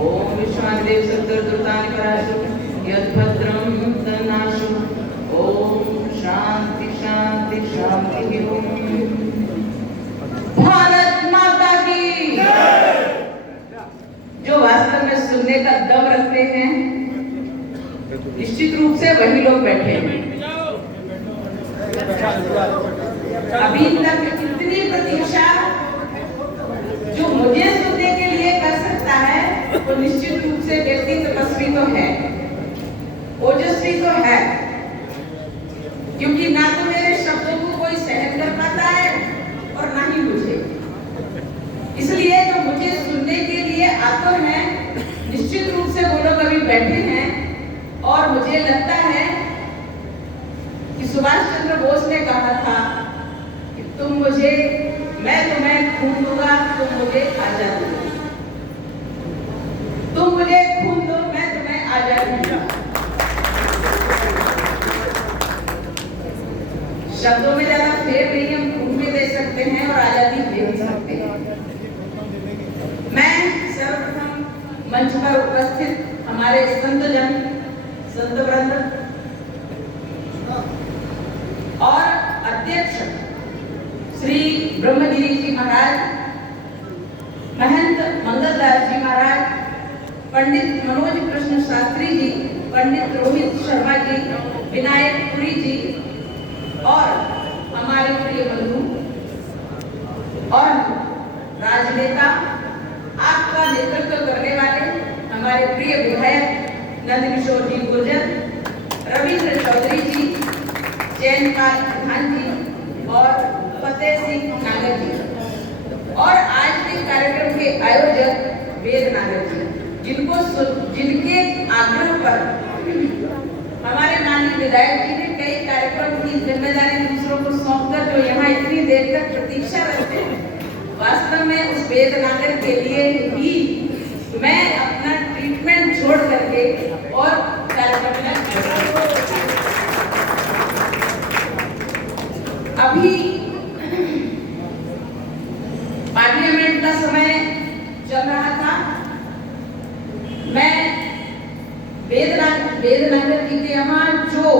ओम विश्वादेव सत्तरदुर्तानि पराशु यद्भद्रं तन्नाशु ओम शांति शांति शांति ओम। भारत माता की जो वास्तव में सुनने का दम रखते हैं निश्चित रूप से वही लोग बैठे हैं। अभी तक इतनी प्रतीक्षा जो मुझे सुनने के लिए कर सकता है वो निश्चित रूप से व्यक्ति तपस्वी तो है, ओजस्वी तो है, क्योंकि ना तो मेरे शब्दों को कोई सहन कर पाता है और ना ही मुझे। इसलिए जो मुझे सुनने के लिए आतुर हैं निश्चित रूप से वो लोग अभी बैठे हैं। और मुझे लगता है कि सुभाष चंद्र बोस ने कहा था कि तुम मुझे, मैं तुम्हें खून दूंगा, तुम मुझे आजादी दो। तुम मुझे खून दो, मैं तुम्हें आजादी दूंगा। शब्दों में ज्यादा फेर नहीं, हम खून भी दे सकते हैं और आजादी दे भी सकते हैं। मैं सर्वप्रथम मंच पर उपस्थित हमारे संत जन, संत वृंद और अध्यक्ष श्री ब्रह्मगिरी जी महाराज, महंत मंगलदास जी महाराज, पंडित मनोज कृष्ण शास्त्री जी, पंडित रोहित शर्मा जी, विनायक पुरी जी और हमारे प्रिय बंधु और राजनेता, आपका नेतृत्व करने वाले हमारे प्रिय विधायक नंदकिशोर जी गुर्जर, रविंद्र चौधरी जी, जयंतपाल प्रधान जी और फतेह सिंह नागर जी और आज के कार्यक्रम के आयोजक वेद नागर जी, जिनके आग्रह पर हमारे माननीय विधायक जी ने कई कार्यक्रम की जिम्मेदारी दूसरों को सौंपकर जो यहाँ इतनी देर तक प्रतीक्षा करते हैं, वास्तव में उस वेद नागर के लिए ही मैं अपना ट्रीटमेंट छोड़ करके और कार्यक्रम में अभी पार्लियामेंट का समय चल रहा था। मैं वेदनागर जी के यहाँ जो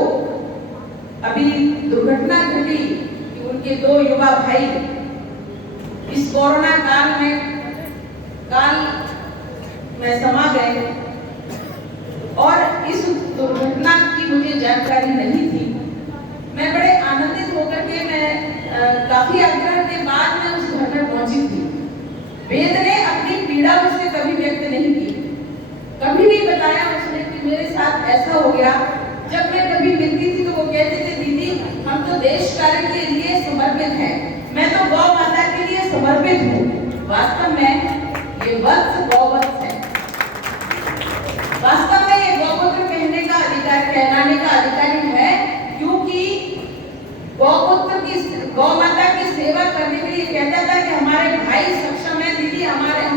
अभी दुर्घटना घटी कि उनके दो युवा भाई इस कोरोना काल में समा गए और इस दुर्घटना की मुझे जानकारी नहीं थी। मैं बड़े आनंदित होकर के मैं काफी आग्रह के बाद मैं उस घर में पहुंची थी। वेद ने अपनी पीड़ा मुझसे कभी व्यक्त नहीं की, कभी नहीं बताया उसने कि मेरे साथ ऐसा हो गया। जब मैं कभी मिलती थी तो वो कहते थे दीदी हम तो देश कार्य के लिए समर्पित हैं, मैं तो गौ माता के लिए समर्पित हूँ। वास्तव में ये वत्स गौवत्स है, वास्तव में ये गौपुत्र कहने का अधिकार, कहलाने का अधिकारी है, क्योंकि गौपुत्र की, गौ माता की सेवा करने के लिए कहता था कि हमारे भाई सक्षम है दीदी,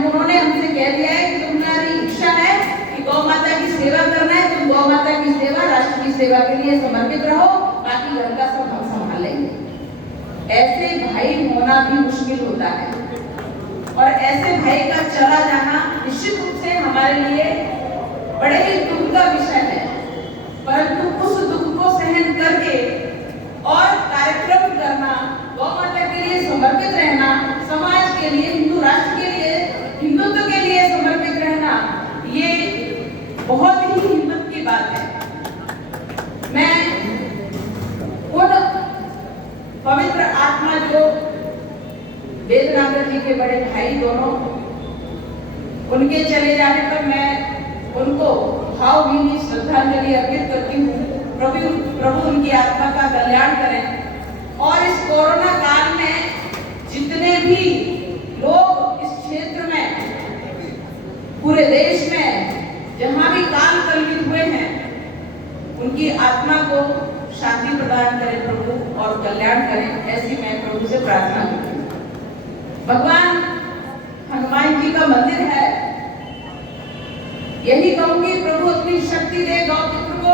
उन्होंने हमसे कह दिया है कि तुम्हारी इच्छा है कि गौ माता की सेवा करना है, तुम गौ माता की सेवा, राष्ट्र की सेवा के लिए समर्पित रहो, बाकी घर का सब हम संभालेंगे। ऐसे भाई होना भी मुश्किल होता है और ऐसे भाई का चला जाना निश्चित रूप से हमारे लिए बड़े ही दुख का विषय है। परंतु उस दुख को सहन करके और कार्यक्रम करना, गौ माता के लिए समर्पित रहना, समाज के लिए, हिंदू राष्ट्र के लिए, हिंदुत्व के लिए समर्पित रहना, ये बहुत ही हिम्मत की बात है। मैं उन पवित्र आत्मा वेदनागर जी के बड़े भाई दोनों, उनके चले जाने पर मैं उनको भावभीनी श्रद्धांजलि अर्पित करती हूँ। प्रभु उनकी आत्मा का कल्याण करें। और इस कोरोना काल में जितने भी लोग इस क्षेत्र में, पूरे देश में जहां भी काल कलवित हुए हैं, उनकी आत्मा को शांति प्रदान करें प्रभु और कल्याण करें, ऐसी मैं प्रभु से प्रार्थना करती हूँ। भगवान हनुमान जी का मंदिर है, यही कहूंगी प्रभु अपनी शक्ति दे गौपुत्र को,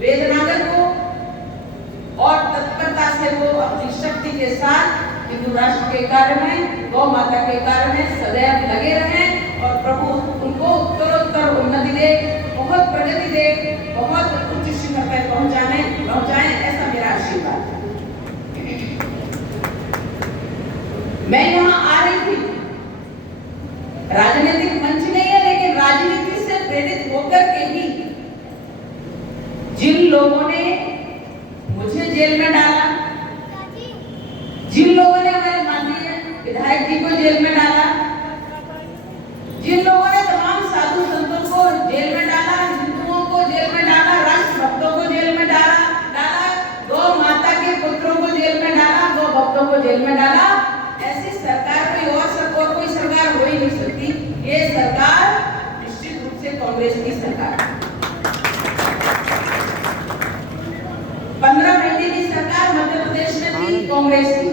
वेदनागर को, और तत्परता से वो अपनी शक्ति के साथ हिंदू राष्ट्र के कार्य में, गौ माता के कार्य में सदैव लगे रहें और प्रभु उनको उत्तरोत्तर उन्नति दे, बहुत प्रगति दे, बहुत उच्च शिखर पर पहुंचाएं, ऐसा मेरा आशीर्वाद है। मैं यहाँ आ रही थी, राजनीतिक मंच नहीं है, लेकिन राजनीति से प्रेरित होकर के ही जिन लोगों ने मुझे जेल में डाला, जिन लोगों ने हमारे माननीय विधायक जी को जेल में डाला, जिन लोगों ने तमाम साधु संतों को जेल में डाला, हिंदुओं को जेल में डाला, राष्ट्र भक्तों को जेल में डाला, गौ माता के पुत्रों को जेल में डाला, गौ भक्तों को जेल में डाला, ऐसी सरकार कोई सरकार हो ही नहीं सकती। ये सरकार निश्चित रूप से कांग्रेस की सरकार है। 15 महीने की सरकार मध्य प्रदेश में थी कांग्रेस की।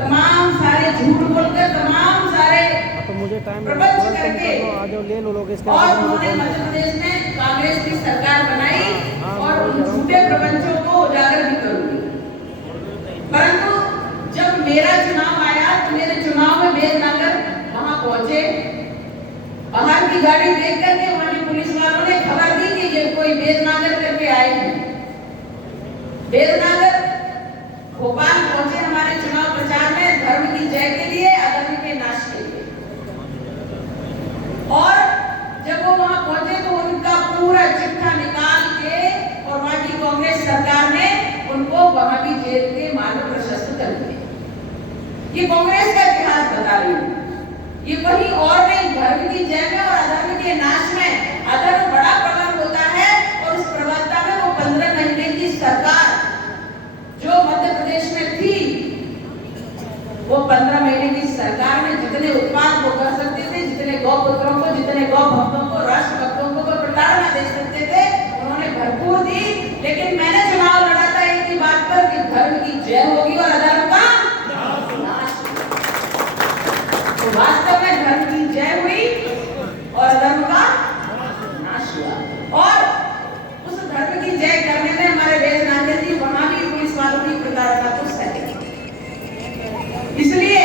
तमाम सारे झूठ बोलकर, तमाम सारे प्रपंच करके और उन्होंने मध्य प्रदेश में कांग्रेस की सरकार बनाई और उन झूठे प्रपंचों को उजागर भी करूंगी। परंतु जब मेरा चुनाव आया तो मेरे चुनाव में वेदनागर वहां पहुंचे, बाहर की गाड़ी देख करके वहां की पुलिस वालों ने खबर दी कि ये कोई वेदनागर करके आए हैं। वेदनागर भोपाल पहुंचे हमारे चुनाव प्रचार में, धर्म की जय के लिए, अधर्म के नाश के लिए। और जब वो वहां पहुंचे तो उनका पूरा चिट्ठा निकाल के और वहां की कांग्रेस सरकार ने उनको वहां भी जेल के मानव प्रशस्त कर दिए। ये कांग्रेस का इतिहास बता रही हूँ, ये कहीं और नहीं, धर्म की जय में और अधर्म के नाश में। अधर्म बड़ा प्रबल होता है और उस प्रबलता में वो 15 महीने की सरकार जो मध्य प्रदेश में थी, वो 15 महीने की सरकार में जितने उत्पाद वो कर सकते थे, जितने गौ पुत्रों को, जितने गौ भक्तों को, राष्ट्र भक्तों को प्रताड़ना दे सकते थे, उन्होंने भरपूर दी। लेकिन मैंने चुनाव लड़ा था एक ही बात पर कि धर्म की जय होगी और अधर्म का नाश। तो वास्तव में धर्म की जय हुई और अधर्म का नाश हुआ। और उस धर्म की जय करने में हमारे वेदनागर जी वहां भी पुलिस वालों की प्रताड़ना को सहे। इसलिए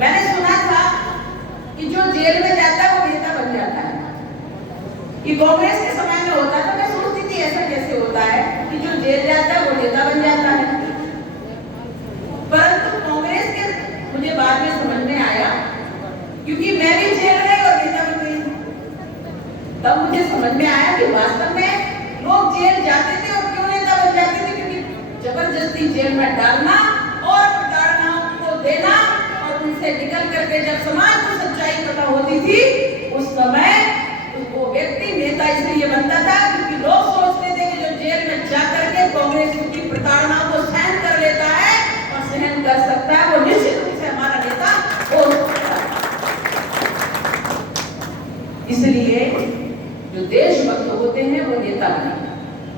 मैंने सुना था कि जो जेल में जाता है वो नेता बन जाता है। ये कांग्रेस के समय में होता था, मैं सोचती थी ऐसा कैसे होता है कि जो जेल जाता है वो नेता बन जाता है। परंतु कांग्रेस के मुझे बाद में समझ में आया, क्योंकि मैं भी जेल गई और नेता बन गई, तब मुझे समझ में आया कि वास्तव में लोग जेल जाते थे और क्यों नेता बन जाते थे, क्योंकि जबरदस्ती जेल में डालना और प्रताड़नाओं को देना, और उनसे निकल करके जब समाज को सच्चाई पता होती थी, उस समय वो व्यक्ति नेता इसलिए बनता था क्योंकि लोग सोचते थे कि जो जेल में जाकर के कांग्रेस की प्रताड़नाओं को सहन कर लेता है और सहन कर सकता है, वो निश्चित रूप से हमारा नेता हो सकता है। इसलिए जो देशभक्त होते हैं वो नेता बने।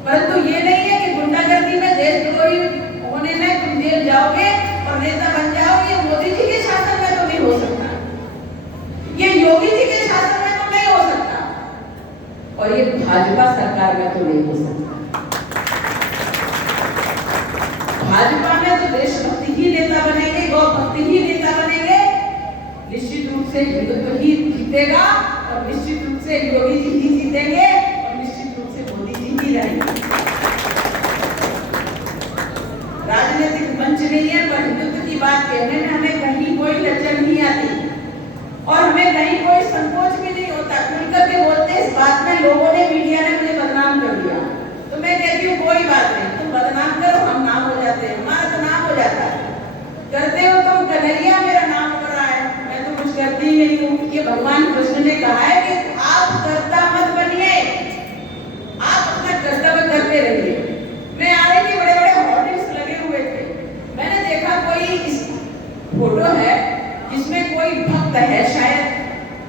परंतु ये नहीं है कि गुंडागर्दी में, देशद्रोही होने में तुम जेल जाओगे और नेता बन जाओगे। ये मोदी जी के शासन में तो नहीं हो सकता, ये योगी जी के शासन में तो नहीं हो सकता, और ये भाजपा सरकार में तो नहीं हो सकता। भाजपा में तो देशभक्ति ही नेता बनेंगे, गौ भक्ति ही नेता बनेंगे, निश्चित रूप से हिंदुत्व ही जीतेगा और निश्चित रूप से योगी जी ही जीतेंगे और निश्चित रूप से मोदी जी ही रहेंगे। राजनीतिक मंच नहीं है, पर हिंदुत्व की बात कहने में हमें कहीं कोई लज्जा नहीं आती और हमें कहीं कोई संकोच भी नहीं होता। खुलकर के बोलते इस बात में लोगों ने, मीडिया ने मुझे बदनाम कर दिया, तो मैं कहती हूँ कोई बात नहीं, तुम बदनाम करो, हम नाम हो जाते हैं, हमारा तो नाम हो जाता है। करते हो तुम कन्हैया मेरा नाम हो रहा है, मैं तो कुछ करती ही नहीं हूँ। ये भगवान कृष्ण ने कहा है कि आप कर्ता मत बनिए, आप अपना कर्तव्य करते रहिए। मैं आ रही थी, बड़े बड़े होर्डिंग्स लगे हुए थे, मैंने देखा कोई फोटो है जिसमें कोई भक्त है, शायद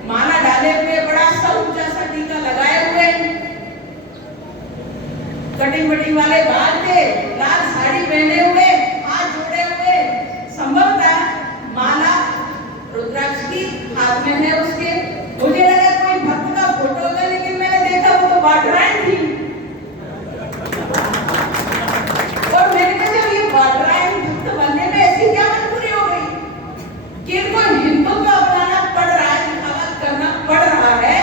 माला डाले हुए, बड़ा सा ऊंचा सा टीका लगाए हुए, कटिंग वटिंग वाले बाल थे, लाल साड़ी पहने हुए, हाथ जोड़े हुए, संभवतः माला रुद्राक्ष की हाथ में है उसके। मुझे लगा कोई भक्त का फोटो होगा, लेकिन मैंने देखा वो तो बाटरायण थी। और मैंने कहा जब ये बाटरायण भक्त बनने में ऐसी क्या मजबूरी हो गई कि इनको हिंदुत्व अपनाना पड़ रहा है, दिखावा करना पड़ रहा है,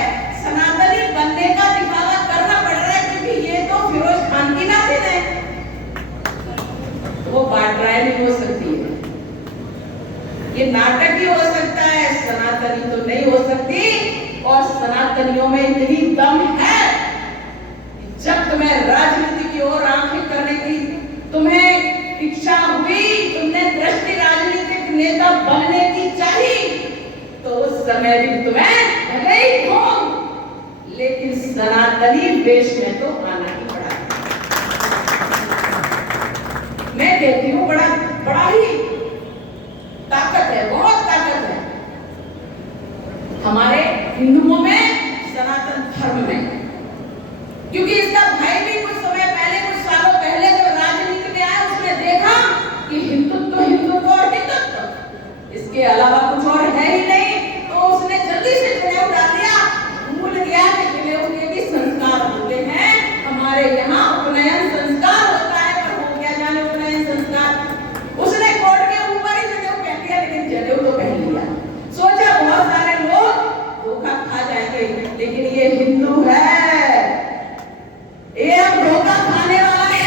सनातनी बनने का दिखावा करना पड़ रहा है, क्योंकि ये तो फिरोज खान की नातिन है, वो बाटरायण नहीं हो सकती है, ये नाटक ही हो सकता है, सनातनी तो नहीं हो सकती। और सनातनियों में इतनी दम है, जब तुम्हें राजनीति की ओर आंखें करने की तुम्हें इच्छा हुई, तुमने दृष्टि राजनीतिक नेता बनने की चाहिए, तो उस समय भी तुम्हें भले ही हो, लेकिन सनातनी वेश में तो आना ही पड़ा। मैं कहती हूँ बड़ा ही ताकत है, बहुत ताकत है हमारे हिंदुओं में, सनातन धर्म में, क्योंकि इसका भाई भी कुछ समय पहले, कुछ सालों पहले जब राजनीति में आया, उसने देखा कि हिंदुत्व हिंदुत्व और हिंदुत्व, इसके अलावा कुछ और है ही नहीं, तो उसने जल्दी से जनेऊ डाल दिया, भूल गया कि जनेऊ के भी संस्कार होते हैं। हमारे यहाँ उपनयन संस्कार होता है, पर हो क्या जाने उपनयन संस्कार, उसने कोर्ट के ऊपर ही जनेऊ पहन लिया, लेकिन जनेऊ तो पहन लिया, सोचा बहुत सारे लोग धोखा खा जाएंगे, लेकिन ये हिंदू है, ये अब धोखा खाने वाला है,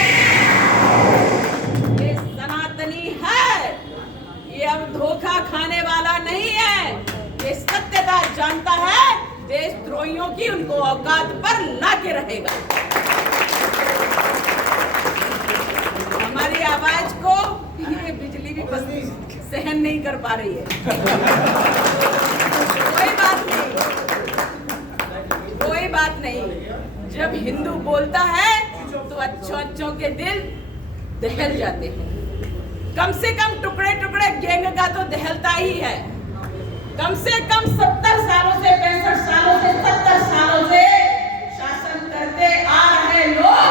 ये सनातनी है, ये अब धोखा खाने वाला नहीं है, ये सत्यता जानता है, देशद्रोहियों की उनको औकात पर लाके रहेगा। हमारी आवाज को ये बिजली भी सहन नहीं कर पा रही है। कोई बात नहीं, कोई बात नहीं, जब हिंदू बोलता है तो अच्छों के दिल दहल जाते हैं। कम से कम टुकड़े टुकड़े गैंग का तो दहलता ही है। कम से कम 70 सालों से 65 सालों से 70 सालों से शासन करते आ रहे लोग,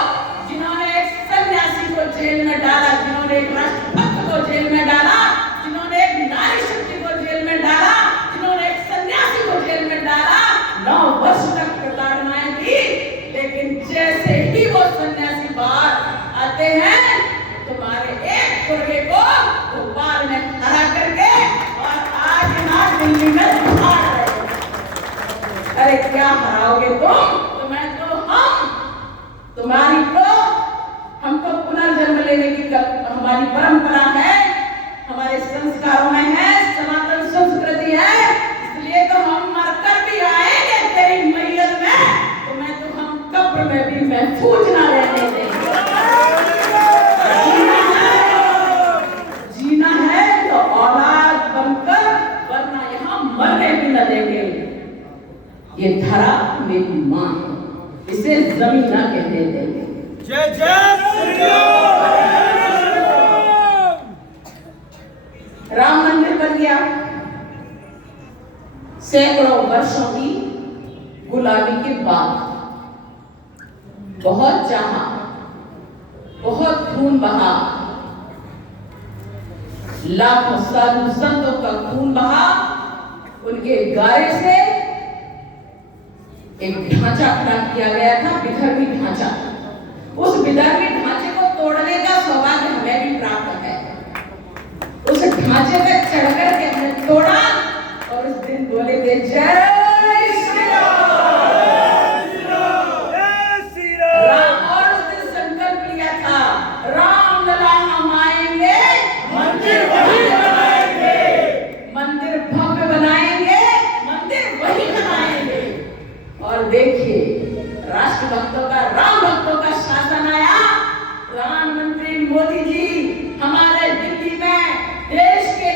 जिन्होंने एक सन्यासी को जेल में डाला, जिन्होंने एक राष्ट्रभक्त को जेल में डाला, जिन्होंने एक नारी शक्ति को जेल में डाला, जिन्होंने एक सन्यासी को जेल में डाला, 9 वर्ष तक प्रताड़नाएं दी, लेकिन जैसे ही वो सन्यासी बाहर आते हैं, तुम्हारे एक कुर्गे को भोपाल में हरा करके और आज यहाँ दिल्ली में भाग रहे हो। अरे क्या हराओगे तुम? तुम्हें तो हम, तुम्हारी तो, हमको पुनर्जन्म लेने की हमारी परंपरा है, हमारे संस्कारों में है, सनातन संस्कृति है, इसलिए तो हम मरकर भी आएंगे तेरी मैयत में, तुम्हें तो हम कब्र में भी महफूज ना रहने देंगे। जीना है तो औलाद बनकर, वरना यहाँ मरने भी न देंगे। ये धरा मेरी माँ है, इसे जमीन ना कहने देंगे। जय जय श्री राम। राम मंदिर बन गया, सैकड़ों वर्षों की गुलामी के बाद, बहुत चाहा, बहुत खून बहा, लाखों साधु संतों का खून बहा, उनके गारे से एक ढांचा खड़ा किया गया था, विधर्मी ढांचा। उस विधर्मी ढांचे को तोड़ने का सौभाग्य हमें भी प्राप्त है। उस ढांचे पे चढ़कर के हमने तोड़ा और उस दिन बोले थे जय श्री राम, और उस दिन संकल्प लिया था, राम लला हम आएंगे, मंदिर वही बनाएंगे, मंदिर भव्य बनाएंगे, मंदिर वही बनाएंगे। और देखिए राष्ट्र भक्तों का, राम भक्तों का शासन आया। प्रधानमंत्री मोदी जी हमारे दिल्ली में देश के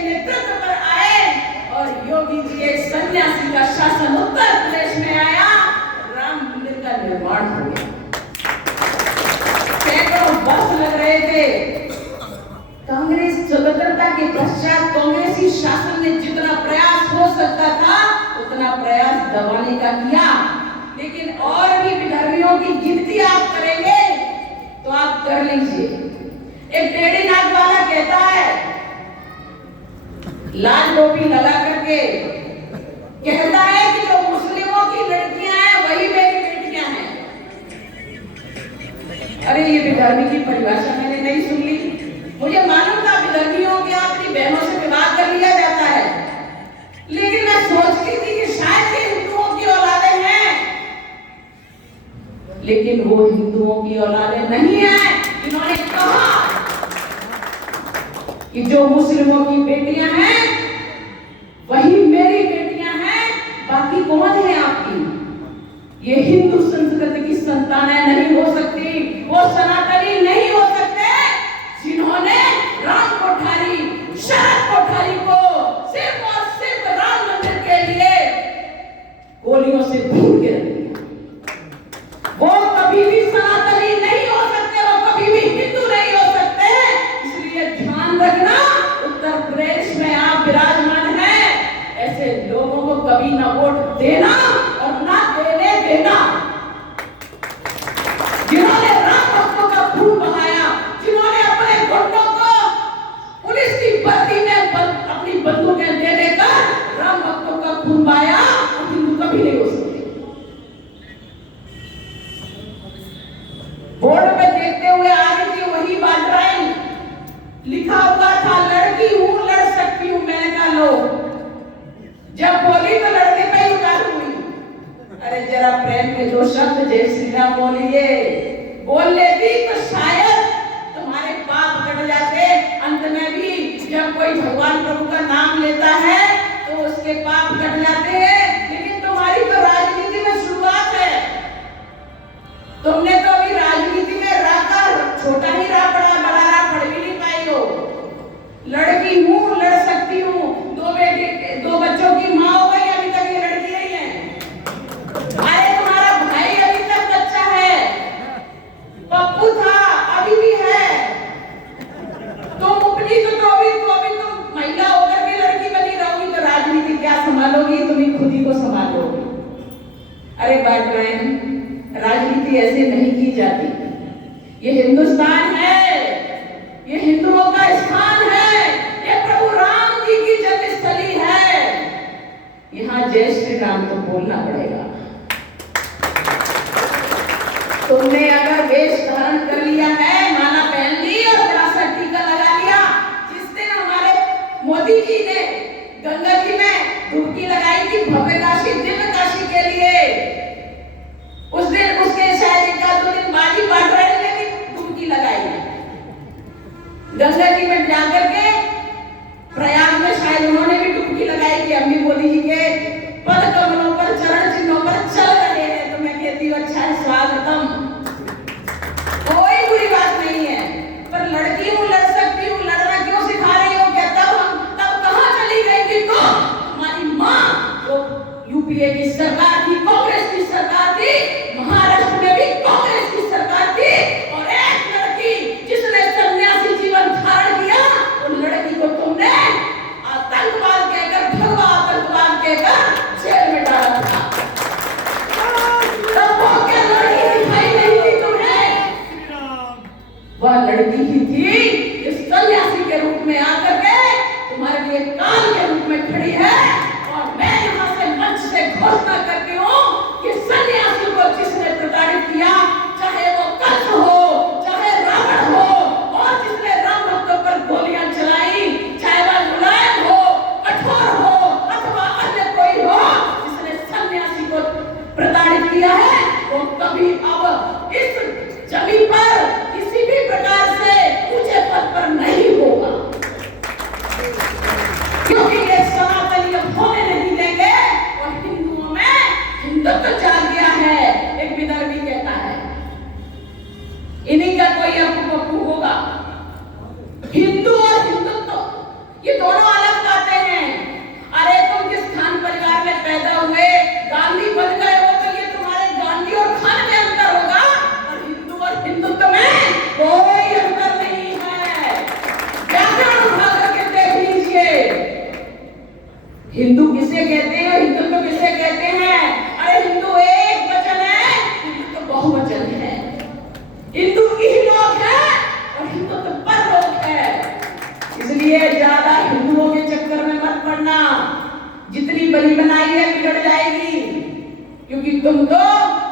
स्वतंत्रता के पश्चात कांग्रेसी शासन ने जितना प्रयास हो सकता था उतना प्रयास दबाने का किया, लेकिन और भी विधर्मियों की गिनती आप करेंगे तो आप कर लीजिए। एक टेढ़ी नाक वाला कहता है, लाल टोपी लगा करके कहता है कि जो मुस्लिमों की लड़कियां हैं वही मेरी बेटियां हैं। अरे ये विधर्मी की परिभाषा मैंने नहीं सुन ली। मुझे मालूम था विधर्मियों के अपनी बहनों से विवाह कर लिया जाता है, लेकिन मैं सोचती थी कि शायद ये हिंदुओं की औलादें हैं, लेकिन वो हिंदुओं की औलादें नहीं है। इन्होंने कहा कि जो मुस्लिमों की बेटियां हैं वही मेरी बेटियां हैं, बाकी कौन है आपकी? ये हिंदू संस्कृति की संतानें नहीं हो सकती, वो सनातनी नहीं हो सकते जिन्होंने राम कोठारी, शरद कोठारी को सिर्फ और सिर्फ राम मंदिर के लिए गोलियों से भून के रख दिया। वो कभी भी सनातनी नहीं हो सकते, वो कभी भी हिंदू नहीं हो सकते। इसलिए ध्यान रखना, उत्तर प्रदेश में आप विराजमान हैं, ऐसे लोगों को कभी ना वोट देना और ना देने देना। जिन्होंने राम भक्तों का खून बहाया, जिन्होंने अपने गुंडों को पुलिस की वर्दी में अपनी बंदूकें दे देकर राम भक्तों का खून बहाया, वो हिंदू कभी नहीं हो सकते। बोर्ड पे देखते हुए आगे की वही बात लिखा हुआ था, लड़की हूं लड़ सकती हूं। मैंने कहा लो, जब बोली तो लड़के पे ही उतार हुई। अरे जरा प्रेम के दो शब्द जय श्री राम बोलिए, बोल लेती तो शायद तुम्हारे पाप कट जाते। अंत में भी जब कोई भगवान प्रभु का नाम लेता है तो उसके पाप कट जाते हैं, लेकिन तुम्हारी तो राजनीति में शुरुआत है। तुमने तो अभी राजनीति में राका छोटा ही राह पड़ा, बड़ा राह पढ़ भी नहीं पाई हो। लड़की हूं लड़ सकती हूं, दो बच्चों की मां हो गई, अभी तक ये लड़की ही है। अरे तुम्हारा भाई अभी तक बच्चा है, पप्पू था अभी भी है। तुम उपनी तो अभी तुम महिला होकर के लड़की बनी रहोगी तो राजनीति क्या संभालोगी? तुम ही खुद ही को संभालोगी। अरे बात बहन, राजनीति ऐसे नहीं की जाती। ये हिंदुस्तान है, ये हिंदुओं का स्थान है, ये प्रभु राम जी की जन्मस्थली है। यहाँ जय श्री राम तो बोलना पड़ेगा। तुमने अगर वेश धारण कर लिया है, माला पहन ली और बड़ा सा टीका लगा लिया, जिस दिन हमारे मोदी जी ने गंगा जी में डुबकी लगाई थी भव्य काशी दिव्य काशी के लिए, उस दिन उसके शायद एक दो दिन बाद ही बाटरायण ने भी डुबकी लगाई गंगा जी में जाकर के। प्रयाग में शायद उन्होंने भी डुबकी लगाई कि अम्मी मोदी जी के पद कमलों पर चरण चिन्हों पर चल रहे हैं। तो मैं कहती हूँ अच्छा है, स्वागतम, कोई बुरी बात नहीं है। पर लड़की हूँ लड़ सकती हूँ, लड़ना क्यों सिखा रही हो? कहता हूँ तब कहाँ चली गई थी? तो हमारी माँ जो यूपीए की सरकार थी, कांग्रेस की सरकार थी, महाराष्ट्र में भी कांग्रेस की सरकार थी, और एक लड़की जिसने सन्यासी जीवन धारण किया, उन लड़की को तुमने आतंकवाद कहकर, भगवा आतंकवाद कहकर जेल में डाला था। तब वो क्या लड़की दिखाई नहीं दी तुम्हें? वह लड़की ही थी इस सन्यासी के रूप में आकर के तुम्हारे लिए काल के रूप में खड़ी है। और मैं यहाँ से मंच से घोषणा करती हूँ कि सन्यासी को जिसने प्रताड़ित किया, चाहे वो कंस हो, चाहे रावण हो, और जिसने राम भक्तों पर गोलियां चलाई, चाहे वह मुलायम हो, कठोर हो, अथवा अन्य कोई हो, जिसने सन्यासी को प्रताड़ित किया है, वो कभी अब इस जमीन पर किसी भी प्रकार से ऊंचे हिंदू किसे कहते हैं, हिंदुत्व तो किसे कहते हैं? अरे हिंदू एक वचन है, हिंदू तो बहुवचन है। हिंदू की ही लोग है और हिंदू तो पर लोग है। इसलिए ज्यादा हिंदुओं के चक्कर में मत पड़ना। जितनी बनी बनाई है बिगड़ जाएगी, क्योंकि तुम तो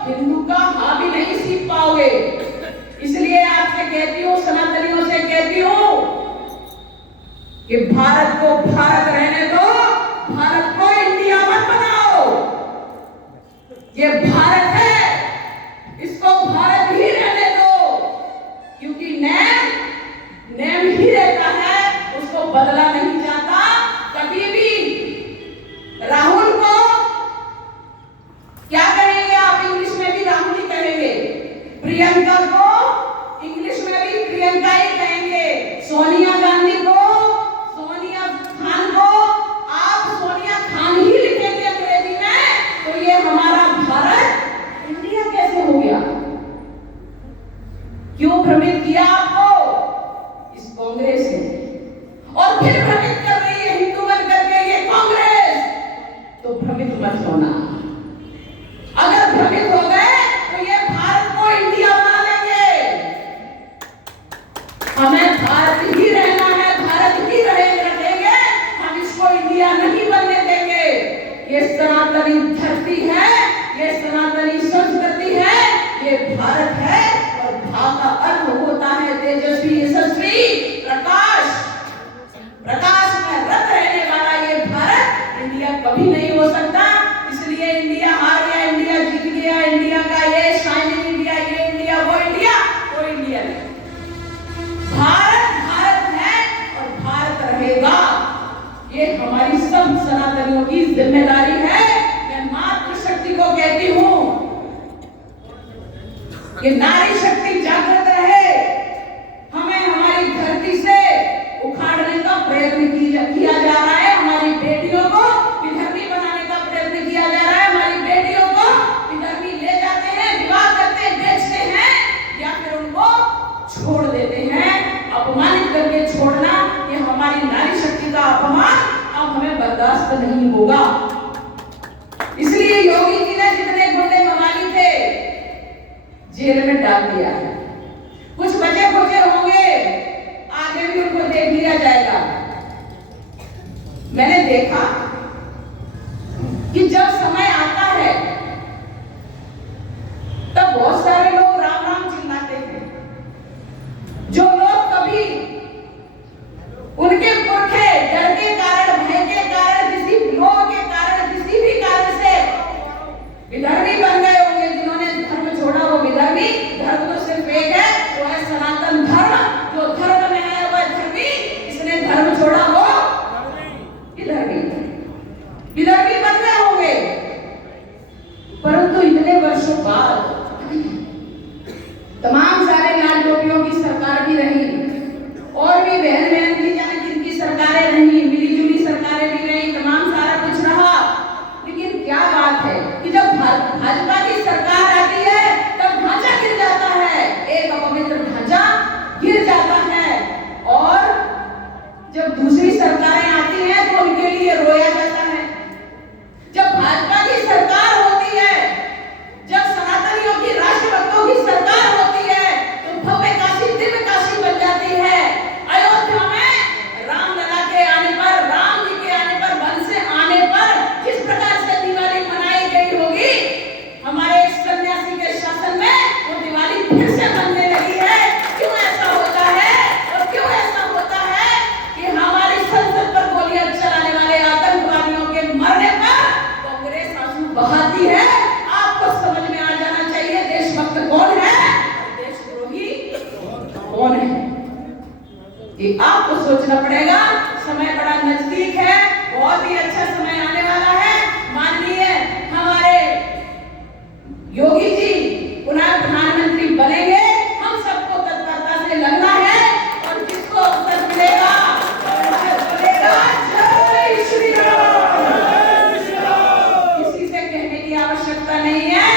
हिंदू का हाँ भी नहीं सीख पाओगे। इसलिए आपसे कहती हूँ, सनातनियों से कहती हूँ कि भारत को भारत रहने दो, भारत को इंडिया मत बनाओ। ये भारत है, इसको भारत ही रहने दो, क्योंकि नेम ही रहता है, उसको बदला नहीं जाता कभी भी। राहुल को क्या कहेंगे आप? इंग्लिश में भी राहुल ही कहेंगे। प्रियंका को इंग्लिश में भी प्रियंका ही कहेंगे। सोनिया गांधी को सोनिया खान को आप सोनिया खान ही लिखेंगे अंग्रेजी में। तो ये हमारा भारत इंडिया कैसे हो गया? क्यों भ्रमित किया आपको? इस कांग्रेस ने। और फिर भ्रमित कर रही है हिंदू बन करके ये कांग्रेस। तो भ्रमित मत होना। अगर भ्रमित हो गए तो ये भारत को इंडिया बना लेंगे। हमें भारत ही रहना है, भारत ही रखेंगे, हम इसको इंडिया नहीं बनने देंगे। ये सनातनी धरती है, ये सनातनी संस्कृति है, ये भारत है। और भा का अर्थ होता है तेजस्वी, यशस्वी, प्रकाश। प्रकाश में रत रहने वाला ये भारत इंडिया कभी नहीं हो सकता। इसलिए इंडिया हार गया, इंडिया जीत गया, इंडिया का ये शाइनिंग इंडिया, ये इंडिया, वो इंडिया नहीं। भारत भारत है और भारत रहेगा। ये हमारी सब सनातनियों की जिम्मेदारी है। मैं मातृशक्ति को कहती हूँ कि नारी शक्ति जागृत रहे। हमें हमारी धरती से उखाड़ने का प्रयत्न किया जा रहा है। हमारी बेटियों को विधर्मी बनाने का प्रयत्न किया जा रहा है। हमारी बेटियों को विधर्मी ले जाते हैं, विवाह करते हैं, बेचते हैं, या फिर उनको छोड़ देते हैं। अपमानित करके छोड़ना, ये हमारी नारी शक्ति का अपमान अब हमें बर्दाश्त नहीं होगा। इसलिए योगी जी ने जितने गुंडे मवाली थे जेल में डाल दिया है। कुछ बचे खुचे होंगे, आगे भी उनको देख लिया जाएगा। मैंने देखा कि जब समय आता है तब बहुत सारे लोग राम राम चिल्लाते हैं। जो लोग कभी उनके पुरखे डर के कारण, भय के कारण, किसी लोभ के कारण, किसी भी कारण से विधर्मी बन गए होंगे, जिन्होंने धर्म छोड़ा वो विधर्मी। धर्म तो सिर्फ एक है, वो है सनातन धर्म। जो धर्म में है वह धर्मी, इसने धर्म छोड़ा वो विधर्मी बन गए होंगे। परंतु इतने वर्षों बाद तमाम सारे लाल टोपियों की सरकार भी रही, और भी बहन की जाने जिनकी सरकारें रही, मिलीजुली सरकारें भी रही, तमाम सारा कुछ रहा। लेकिन क्या बात है कि जब भाजपा की सरकार आती है तब ढांचा गिर जाता है, एक अपवित्र ढांचा गिर जाता है। और जब दूसरी सरकारें आती हैं तो उनके लिए रोया जाता है। जब भाजपा की सरकार होती है, जब सनातनियों की, राष्ट्रभक्तों की सरकार होती है, तो भव्य काशी, दिव्य काशी बन जाती है। अयोध्या में रामलला के आने पर, राम जी के आने पर, वन से आने पर जिस प्रकार से दिवाली मनाई गई होगी, हमारे सन्यासी के शासन में वो दिवाली फिर से मनने लगी है। क्यों ऐसा होता है? और क्यों ऐसा होता है कि हमारी संसद पर गोलियां चलाने वाले आतंकवादियों के मरने पर कांग्रेस आंसू बहाती है? आपको समझ में आ जाना चाहिए देशभक्त कौन है और देशद्रोही कौन है। ये आपको सोचना पड़ेगा। समय बड़ा नजदीक है, बहुत ही अच्छा समय आने वाला है। माननीय हमारे योगी जी पुनः प्रधानमंत्री बनेंगे। हम सबको तत्परता से लगना है और जिसको अवसर मिलेगा बोलेगा जय श्री राम। किसी से कहने की आवश्यकता नहीं है।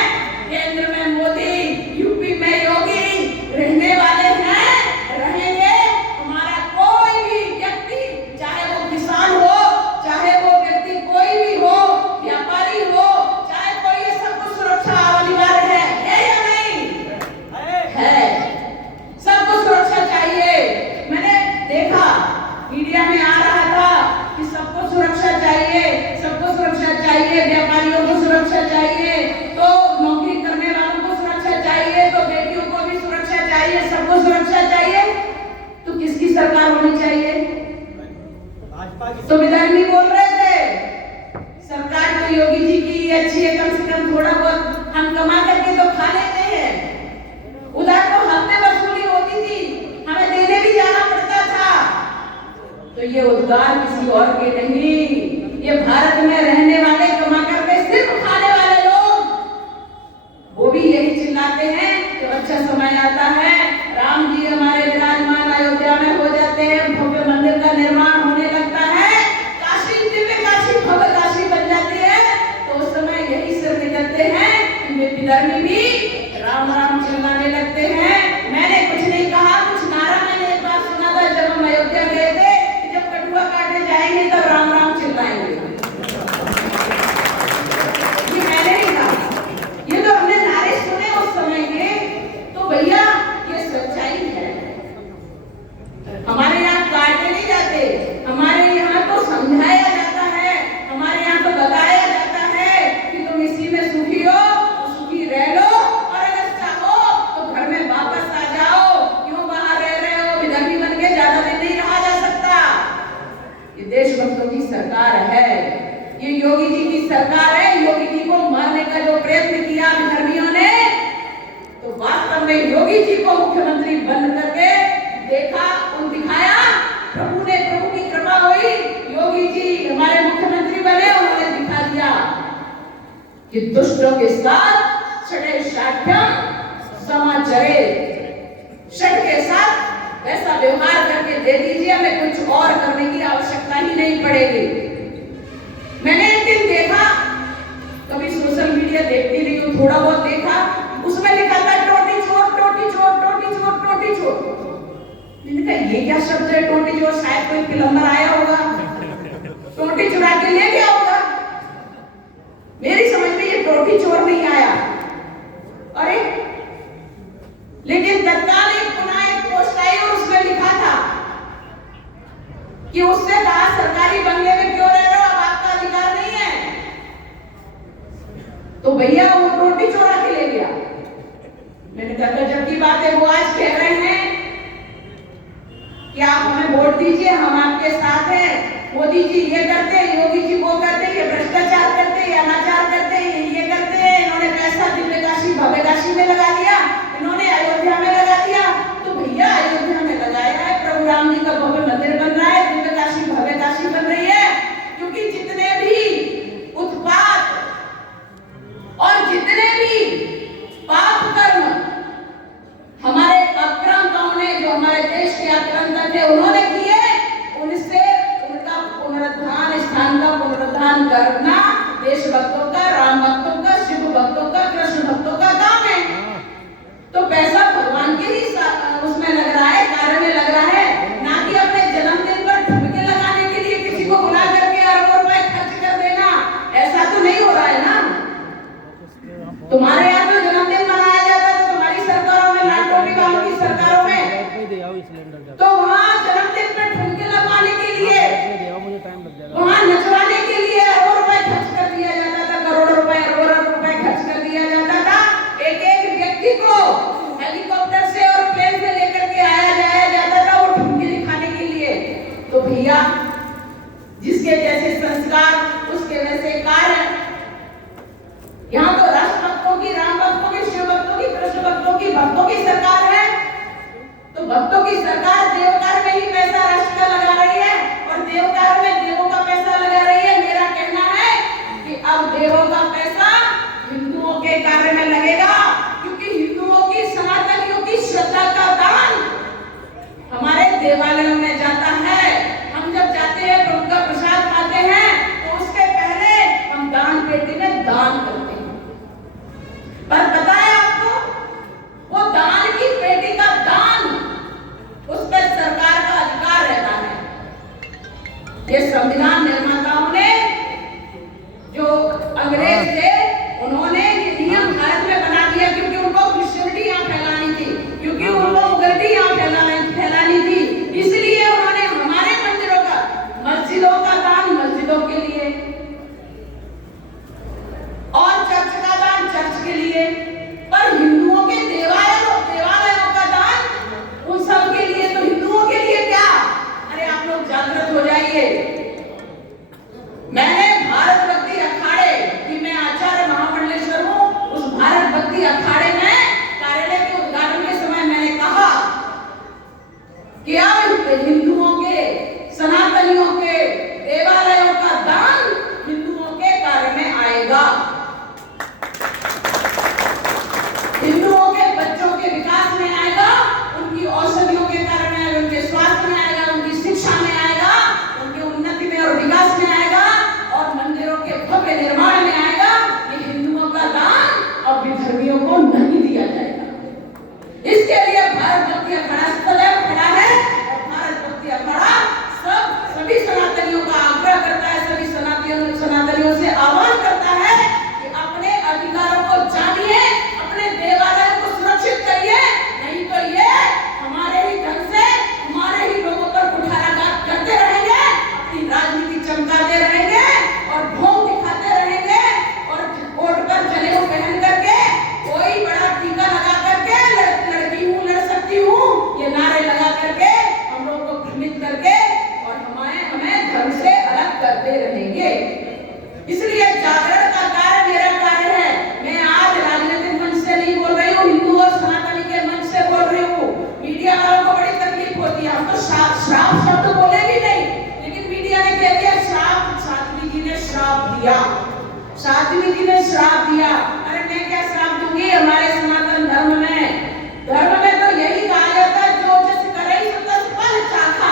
केंद्र में मोदी, यूपी में योगी रहने वाले हैं, रहेंगे। हमारा कोई भी व्यक्ति, चाहे वो किसान हो, चाहे वो व्यक्ति कोई तो विधायक बोल रहे थे सरकार तो योगी जी की अच्छी है, कम से कम थोड़ा बहुत हम कमा करके तो खा लेते हैं। उधर तो हफ्ते वसूली होती थी, हमें देने भी जाना पड़ता था। तो ये उद्गार किसी और के नहीं, ये भारत में रहने वाले कमा करके सिर्फ खाने वाले लोग, वो भी यही चिल्लाते हैं कि अच्छा समय आता है, राम जी हमारे विराजमान अयोध्या में हो जाते हैं, भव्य मंदिर का निर्माण होने लगता है, काशी दिव्य काशी भव्य काशी बन जाती है, तो उस समय यही सिर निकलते हैं कि वे विधर्मी भी राम राम चिल्लाने लगते हैं। मैंने कुछ नहीं कहा, कुछ नारा मैंने एक बार सुना था जब हम अयोध्या गए थे कि जब कटुआ काटने जाएंगे तब राम राम चिल्लाएंगे। ये मैंने नहीं कहा, ये तो हमने नारे सुने उस समय के। तो भैया ये सच्चाई है, हमारे यहाँ काटे नहीं जाते, हमारे यहाँ तो समझाया जाता है, हमारे यहाँ तो बताया जाता है कि तुम इसी में सुखी हो तो सुखी रह लो, और अगर चाहो तो घर में वापस आ जाओ, क्यों बाहर रह रहे हो, विधर्मी बन के ज्यादा दिन नहीं रहा जा सकता। ये देशभक्तों की सरकार है, ये योगी जी की सरकार है। योगी जी को मारने का जो प्रयत्न किया विधर्मियों ने, तो वास्तव में योगी जी को मुख्यमंत्री बन करके देखा और दिखाया, प्रभु की कृपा हुई, योगी जी हमारे मुख्यमंत्री बने, उन्होंने दिखा दिया कि दुष्टों के साथ षडे शाठ्यम समाचरे, षड के साथ वैसा व्यवहार करके दे दीजिए, हमें कुछ और करने की आवश्यकता ही नहीं पड़ेगी। मैंने एक दिन देखा, कभी सोशल मीडिया देखती नहीं हूँ, थोड़ा बहुत देखा, उसमें लिखा था टोटी चोर टोटी चोर टोटी चोर टोटी चोर। मैंने कहा ये क्या शब्द है टोटी चोर, शायद कोई प्लम्बर आया होगा टोटी चुरा के ले गया होगा। मेरी समझ में ये टोटी चोर नहीं आया। अरे लेकिन तत्काल एक पोस्ट आई और उसमें लिखा था कि उससे कहा सरकारी बंगले में क्यों रह रहे हो, अब आपका अधिकार नहीं है। तो भैया वो टोटी चोरा के ले गया। मैंने कहा गजब की बात है, वो आज कह रहे हैं कि आप हमें वोट दीजिए, हम आपके साथ हैं, मोदी जी ये करते हैं, योगी जी वो करते हैं, ये भ्रष्टाचार करते हैं, अनाचार करते हैं, ये करते हैं, इन्होंने पैसा दिव्य काशी भव्य काशी में लगा दिया, इन्होंने अयोध्या में लगा दिया। तो भैया अयोध्या में लगाया है, प्रभु राम जी का भव्य मंदिर बन रहा है, दिव्य काशी भव्य काशी बन रही है, क्योंकि जितने भी उत्पात और जितने भी पाप कर्म हमारे आक्रांताओं ने, जो हमारे देश के आक्रांता थे, उन्होंने किए, उनसे उनका पुनरुद्धार, स्थान का पुनरुद्धार करना देशभक्तों का, राम भक्तों का, शिव भक्तों का, कृष्ण भक्तों का काम है। तो पैसा भगवान के ही उसमें लग रहा है, कार्य में लग रहा है, ना कि अपने जन्मदिन पर ठुमके लगाने के लिए किसी को बुला करके अरबों रुपए खर्च कर देना। ऐसा तो नहीं हो रहा है ना। तुम्हारे यहाँ तो जन्मदिन मनाया जाता है, तुम्हारी सरकारों में, लाटों की सरकारों में, तो वहाँ जन्मदिन पर ठुमके लगवाने के लिए, वहाँ नचवाने के लिए अरबों रुपए खर्च कर दिया जाता था, करोड़ों रुपए, अरबों रुपए खर्च कर दिया जाता था। एक एक व्यक्ति को हेलीकॉप्टर से और प्लेन से लेकर के जाया जाता था वो ठुमके दिखाने के लिए। तो भैया जिसके जैसे संस्कार उसके वैसे कार्य। यहाँ तो राष्ट्र भक्तों की, राम भक्तों की, शिव भक्तों की, कृष्ण भक्तों की, भक्तों की सरकार है। तो भक्तों की सरकार देवकार में ही पैसा राष्ट्र का लगा रही है और देवकार में देवों का पैसा लगा रही है। मेरा कहना है कि अब देवों का पैसा हिंदुओं के कार्य में लगेगा, क्योंकि हिंदुओं की, सनातनियों की श्रद्धा का दान हमारे देवालयों में जाता है। हम जब जाते हैं प्रभु का प्रसाद खाते हैं तो उसके पहले हम दान पेटी में दान करते हैं। पर पता है आपको, वो दान की पेटी का दान, उस पर सरकार का अधिकार रहता है। ये संविधान निर्माताओं ने, जो अंग्रेज थे, उन्होंने ये नियम भारत में बना दिया, क्योंकि उनको क्रिश्चियनिटी यहाँ फैलानी थी, क्योंकि उनको उग्रवादी यहाँ फैलानी थी। इसलिए क्या हिंदुओं के, सनातनियों के देवालयों का दान हिंदुओं के कार्य में आएगा? हिंदुओं के बच्चों के विकास में आएगा, उनकी औषधियों के कार्य में आएगा, उनके स्वास्थ्य में आएगा, उनकी शिक्षा में आएगा, उनकी उन्नति में और विकास में आएगा, और मंदिरों के भव्य निर्माण में आएगा। ये हिंदुओं का दान अब विधर्मियों को नहीं दिया जाएगा। इसके लिए भारत भक्ति अखाड़ा सदैव खड़ा है, और भारत भक्ति अखाड़ा सभी सनातनियों का आग्रह करता है, सभी सनातनियों से आह्वान करता है कि अपने अधिकारों को जानिए, अपने देवालय को सुरक्षित करिए, नहीं तो ये हमारे ही ढंग से हमारे ही लोगों पर कुठाराघात करते रहेंगे, अपनी राजनीति चमकाते रहेंगे और ढोंग दिखाते रहेंगे, और कोर्ट पर जनेऊ पहन करके कोई बड़ा टीका लगा करके लड़की हूँ, लड़ सकती हूँ, ये नारे लगा करके हम लोग को भ्रमित करके और हमें धर्म से अलग करते रहेंगे। इसलिए जागरण का कार्य मेरा कार्य है। मैं आज राजनीतिक मंच से नहीं बोल रही हूँ, हिंदू और सनातनी के मंच से बोल रही हूँ। मीडिया वालों को बड़ी तकलीफ होती है, हम तो श्राप शब्द बोले भी नहीं, लेकिन मीडिया ने कह दिया श्राप, साध्वी जी ने श्राप दिया, साध्वी जी ने श्राप दिया। अरे मैं क्या श्राप दूंगी? हमारे सनातन धर्म में तो यही कहा जाता है, जो जस करे सो तस फल चाखा।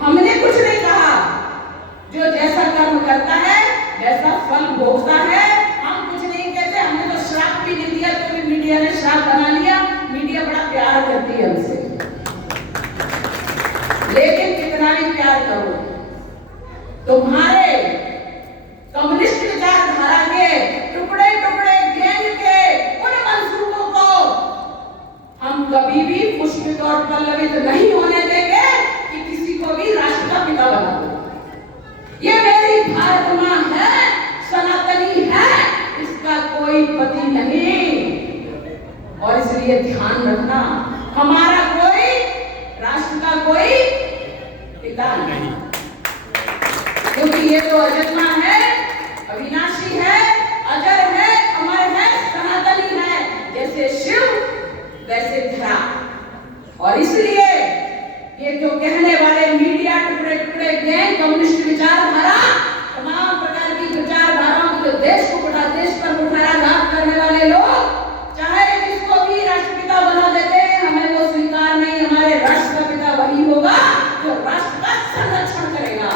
हमने कुछ नहीं कहा, जो जैसा कर्म करता है वैसा फल भोगता है। हम कुछ नहीं कहते, हमने तो श्राप भी नहीं दिया, तो भी मीडिया ने श्राप बना लिया। मीडिया बड़ा प्यार करती है हमसे, लेकिन कितना भी प्यार करो, तुम्हारे कम्युनिस्ट विचारधारा के टुकड़े टुकड़े गैंग के उन मंसूबों को हम कभी भी पुष्पित और पल्लवित नहीं होने देंगे कि किसी को भी राष्ट्र का पिता बना दो। ये मेरी भारत मां है, सनातनी है, इसका कोई पति नहीं। और इसलिए ध्यान रखना, हमारा कोई राष्ट्र का कोई पिता नहीं, क्योंकि ये तो अजन्मा है, अविनाशी है, अजर है, अमर है, सनातनी है, जैसे शिव वैसे धरा। और इसलिए ये जो कहने वाले मीडिया टुकड़े टुकड़े गैंग, कम्युनिस्ट विचारधारा, तमाम प्रकार की विचारधाराओं को देश पर कुठाराघात करने वाले लोग, चाहे जिसको भी राष्ट्रपिता बना देते हैं, हमें वो स्वीकार नहीं। हमारे राष्ट्र का पिता वही होगा जो राष्ट्र का संरक्षण करेगा।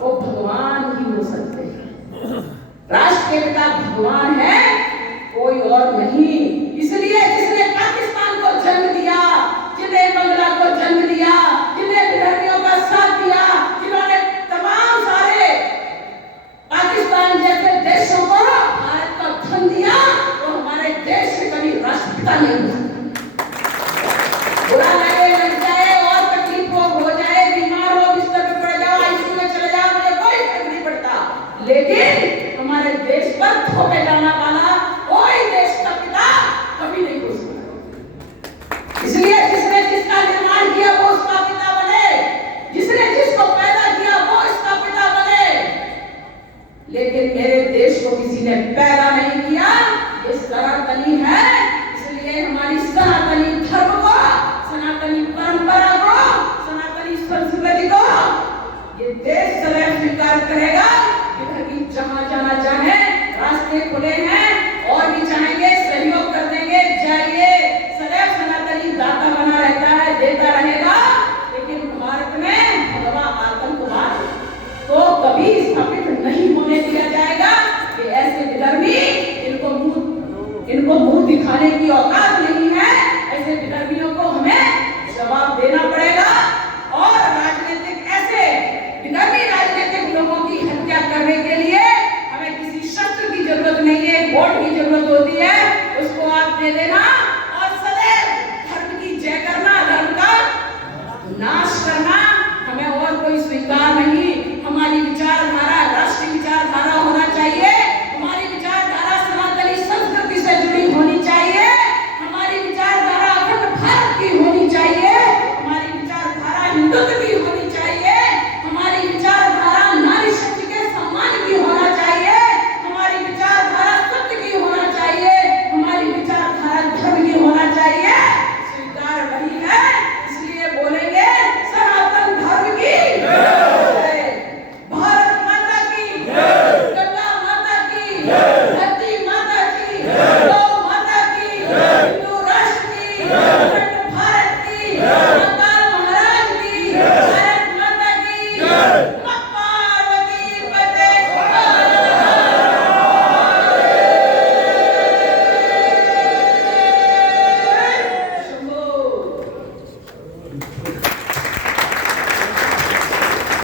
वो भगवान ही हो सकते हैं, राष्ट्र के पिता भगवान है, कोई और नहीं। इसलिए जिसने पाकिस्तान को जन्म दिया, जिन्हें बंगला को जन्म दिया, जिन्हें विधर्मियों का साथ दिया, जिन्होंने तमाम सारे पाकिस्तान जैसे देशों को भारत का धन दिया, वो हमारे देश में कभी राष्ट्रपिता नहीं हुआ। बुरा लगे, लग जाए और तकलीफ हो जाए, बीमार हो, बिस्तर पे पड़ जाओ, आईसीयू में चले जाओ, मुझे कोई फर्क नहीं पड़ता, लेकिन हमारे देश पर थोपे जाना वाला कोई देश का पिता कभी नहीं हो सकता। इसलिए जिसने जिसका निर्माण किया वो उसका पिता बने, जिसने जिसको पैदा किया वो इसका पिता बने, लेकिन मेरे देश को किसी ने पैदा नहीं किया। ये सनातनी है, इसलिए हमारी सनातनी धर्म को, सनातनी परंपरा को, सनातनी संस्कृति को ये देश सदैव स्वीकार करेगा। इधर की जहां जाना चाहे रास्ते खुले हैं।